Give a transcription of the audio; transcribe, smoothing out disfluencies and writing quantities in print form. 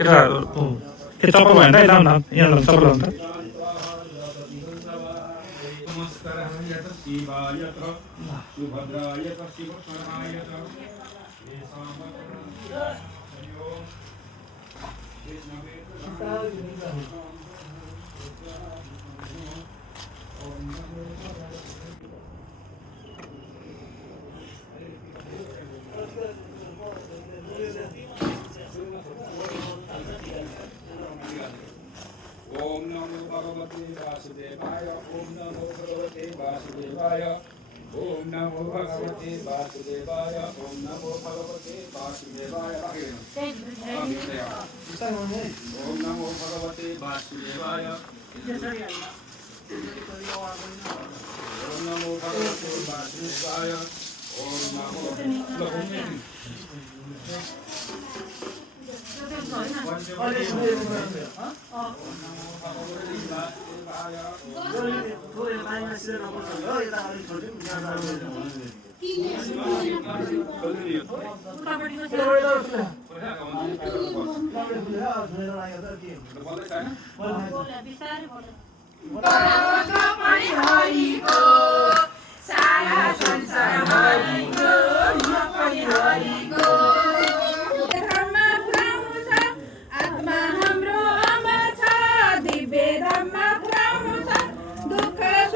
यता त्यो चप्पल भएन त लाउन यहाँ लाउनु चप्पल लाउनु त ओम नमो भगवते वासुदेवाय ओम नमो भगवते वासुदेवाय ओम नमो भगवते वासुदेवाय ओम नमो भगवते वासुदेवाय ओम नमो भगवते वासुदेवाय ओम नमो भगवते वासुदेवाय ओम नमो Haribo